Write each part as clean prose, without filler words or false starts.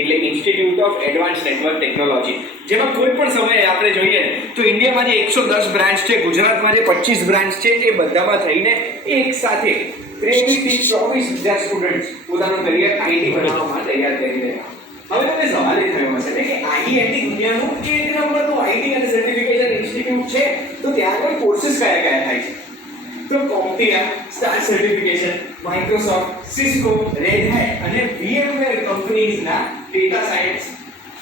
એટલે institute of advance network technology, જેમાં કોઈ પણ સમયે આપણે જોઈએ તો ઇન્ડિયામાં જે 110 બ્રાન્ચ છે, ગુજરાતમાં જે 25 બ્રાન્ચ છે, એ બધામાં થઈને એક સાથે 23 થી 24,000 સ્ટુડન્ટ્સ પોતાનું કરિયર આઈટી બનાવવામાં તૈયાર કરી રહ્યા. હવે તમને સવાલ એ થયો હશે કે આઈઆઈટી દુનિયાનું એક નંબરનું આઈટી અને સર્ટિફિકેશન ઇન્સ્ટિટ્યૂટ છે, તો ત્યાં કોઈ કોર્सेस કયા કયા થાય છે? તો CompTIA, star certification, Microsoft, Cisco, red hat અને VMware કંપનીઝના data science,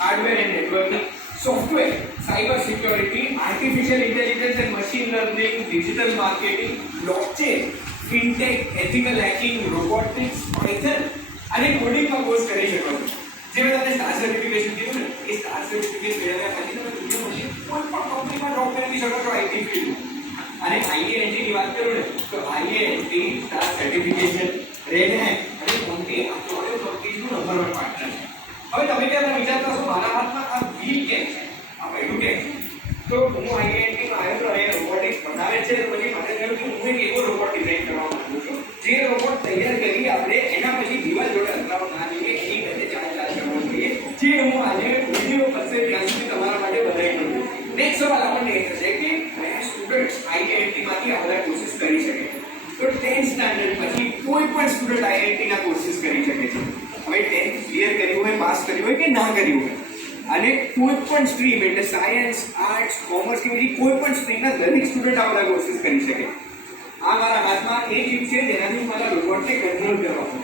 hardware and networking, software, cyber security, artificial intelligence and machine learning, digital marketing, blockchain, fintech, ethical hacking, robotics, Python અને કોડિંગમાં કોર્સ કરી શકો છો. જે મેં તમને સ્ટાર સર્ટિફિકેશન કીધું ને, એ સ્ટાર સર્ટિફિકેટ મેળવ્યા પછી તમે દુનિયામાં કોઈ પણ કંપનીમાં જોબ મેળવી શકો છો આઈટી ફિલ્ડમાં. અને આઈઆઈટી ની વાત કરું ને તો IIT star certification, red hat અને કોમ્પટી આ ત્રણેય કંપનીઝનું નંબર 1 પાર્ટનર છે. હવે તમે ક્યાં વિચારતા છો મારા હાથમાં આ વ્હીલ કેમ છે, આ પહેલું કેમ છે? તો હું આઈઆઈટી માં આવ્યો તો અહીંયા રોબોટિક્સ બનાવે છે, તો પછી મને થયું કે હું એક એવો રોબોટ ડિઝાઇન કરવા માંગુ છું જે રોબોટ તૈયાર કરી આપણે એના પછી દિવાલ જોડે અથડાવવા ના જઈએ, એની માટે ચાલ કરવો જોઈએ, જે હું આજે વિડીયો કરશે ત્યાં સુધી તમારા માટે બનાવી દઉં. નેક્સ્ટ સવાલ આપણને એ થશે કે કયા સ્ટુડન્ટ્સ આઈઆઈટી માંથી આ બધા કોર્सेस કરી શકે? તો 10th સ્ટાન્ડર્ડ પછી કોઈ પણ સ્ટુડન્ટ આઈઆઈટી ના કોર્सेस કરી શકે છે. હવે 10th ક્લિયર કર્યું હોય, પાસ કર્યું હોય કે ના કર્યું હોય, અને કોઈ પણ સ્ટ્રીમ એટલે સાયન્સ, આર્ટ્સ, કોમર્સ કે બીજી કોઈ પણ સ્ટ્રીમના દરેક સ્ટુડન્ટ આ બધા કોર્सेस કરી શકે. આ મારા હાથમાં એ ચીજ છે જેનાથી મારા રોબોટને કંટ્રોલ કરવાનો